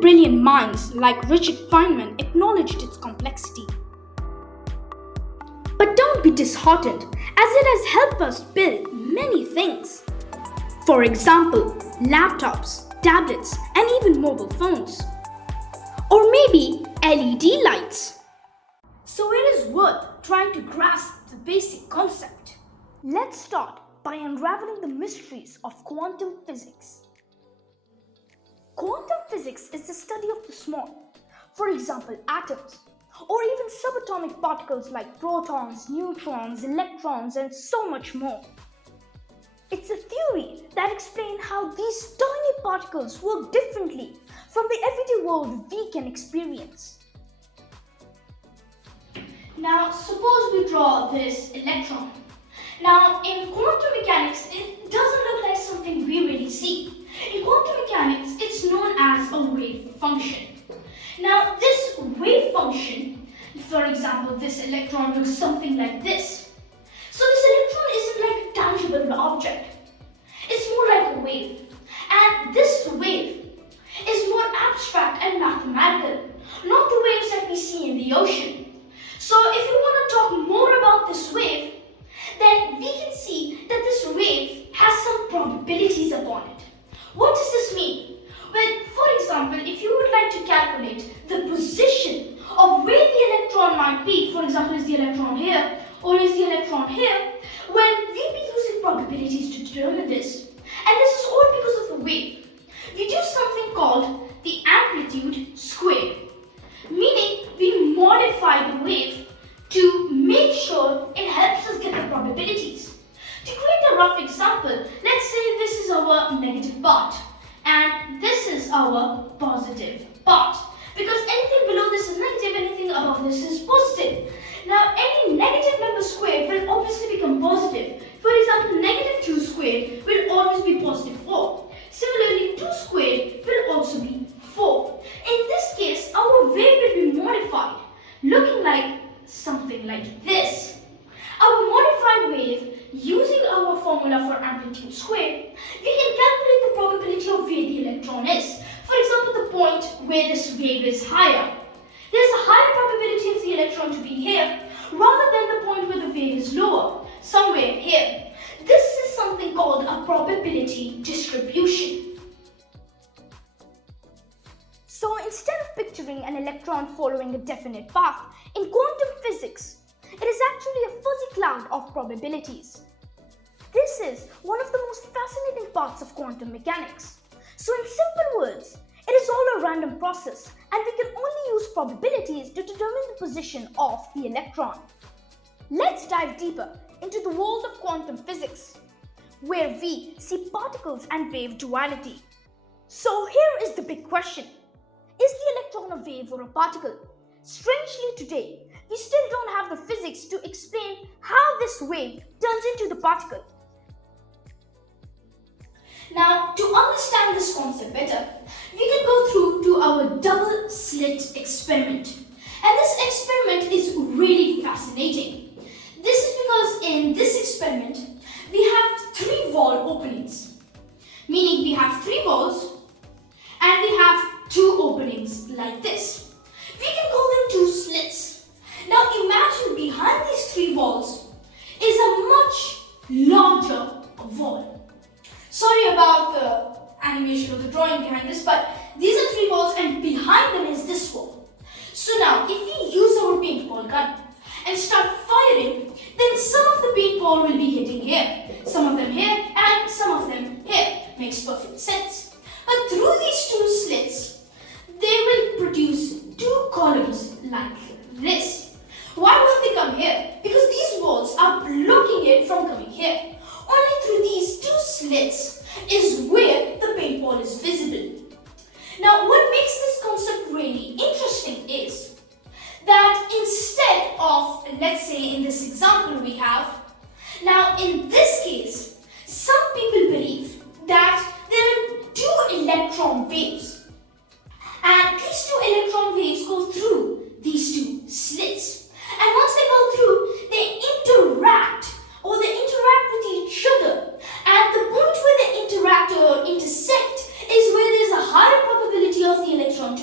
Even brilliant minds like Richard Feynman acknowledged its complexity. But don't be disheartened, as it has helped us build many things. For example, laptops, tablets, and even mobile phones. Or maybe LED lights. So it is worth trying to grasp the basic concept. Let's start by unraveling the mysteries of quantum physics. Quantum physics is the study of the small, for example atoms, or even subatomic particles like protons, neutrons, electrons, and so much more. It's a theory that explains how these tiny particles work differently from the everyday world we can experience. Now, suppose we draw this electron. Now, in quantum mechanics, it doesn't look like something we really see. In quantum mechanics, it's known as a wave function. Now, this wave function, for example, this electron looks something like this. So this electron isn't like a tangible object. It's more like a wave. And this wave is more abstract and mathematical, not the waves that we see in the ocean. So if you want to talk more about this wave, then we can see that this wave has some probabilities upon it. What does this mean? Well, for example, if you would like to calculate the position of where the electron might be, for example, is the electron here or is the electron here, well, we'll be using probabilities to determine this. And this is all because of the wave. We do something called the amplitude square, meaning we modify the wave to make sure it helps us get the probabilities. To create a rough example, let's say this is our negative part and this is our positive part. Because anything below this is negative, anything above this is positive. Now, any negative number squared will obviously become positive. For example, negative 2 squared will always be positive 4. Similarly, 2 squared will also be 4. In this case, our wave will be modified, looking like something like this. Our modified wave, using our formula for amplitude squared, we can calculate the probability of where the electron is. For example, the point where this wave is higher. There's a higher probability of the electron to be here rather than the point where the wave is lower, somewhere here. This is something called a probability distribution. So instead of picturing an electron following a definite path, in quantum physics, it is actually a fuzzy cloud of probabilities. This is one of the most fascinating parts of quantum mechanics. So in simple words, it is all a random process and we can only use probabilities to determine the position of the electron. Let's dive deeper into the world of quantum physics, where we see particles and wave duality. So here is the big question. Is the electron a wave or a particle? Strangely today, we still don't have the physics to explain how this wave turns into the particle. Now, to understand this concept better, we can go through to our double slit experiment. And this experiment is really fascinating. This is because in this experiment, we have 3 wall openings. Meaning we have 3 walls and we have 2 openings like this. We can call them 2 slits. Now imagine behind these 3 walls is a much larger wall. Sorry about the animation or the drawing behind this, but these are 3 walls and behind them is this wall. So now if we use our paintball gun and start firing, then some of the paintball will be hitting here, some of them here and some of them here. Makes perfect sense. But through these 2 slits, they will produce 2 columns like this. Why won't they come here? Because these walls are blocking it from coming here. Only through these 2 slits is where the paintball is visible. Now, what makes this concept really interesting is that instead of, let's say in this example we have, now in this case, some people believe that there are 2 electron waves. And these 2 electron waves go through these 2 slits. And once they go through, they interact with each other. And the point where they interact or intersect is where there is a higher probability of the electron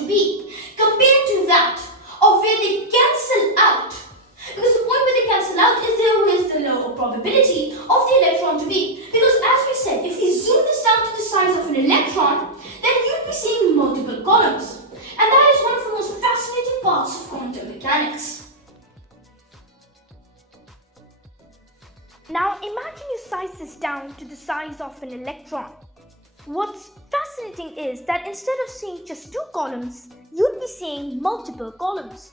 the size of an electron. What's fascinating is that instead of seeing just two columns, you'd be seeing multiple columns.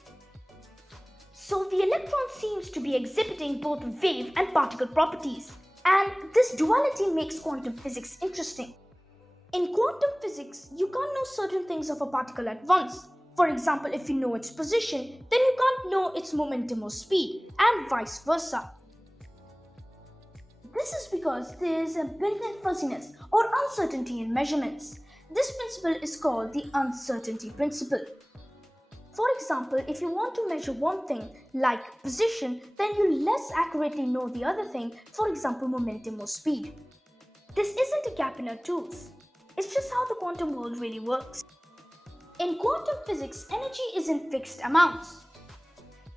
So the electron seems to be exhibiting both wave and particle properties, and this duality makes quantum physics interesting. In quantum physics, you can't know certain things of a particle at once. For example, if you know its position, then you can't know its momentum or speed, and vice versa. This is because there is a built-in fuzziness or uncertainty in measurements. This principle is called the uncertainty principle. For example, if you want to measure one thing, like position, then you less accurately know the other thing, for example, momentum or speed. This isn't a gap in our tools. It's just how the quantum world really works. In quantum physics, energy is in fixed amounts.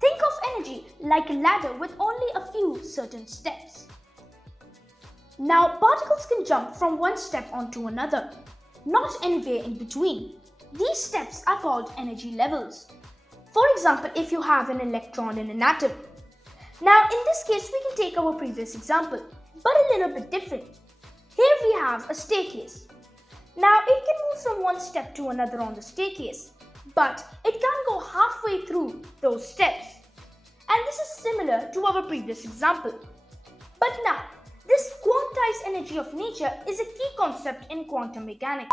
Think of energy like a ladder with only a few certain steps. Now, particles can jump from one step onto another, not anywhere in between. These steps are called energy levels. For example, if you have an electron in an atom. Now, in this case, we can take our previous example, but a little bit different. Here we have a staircase. Now, it can move from one step to another on the staircase, but it can't go halfway through those steps. And this is similar to our previous example. But now, this quantized energy of nature is a key concept in quantum mechanics.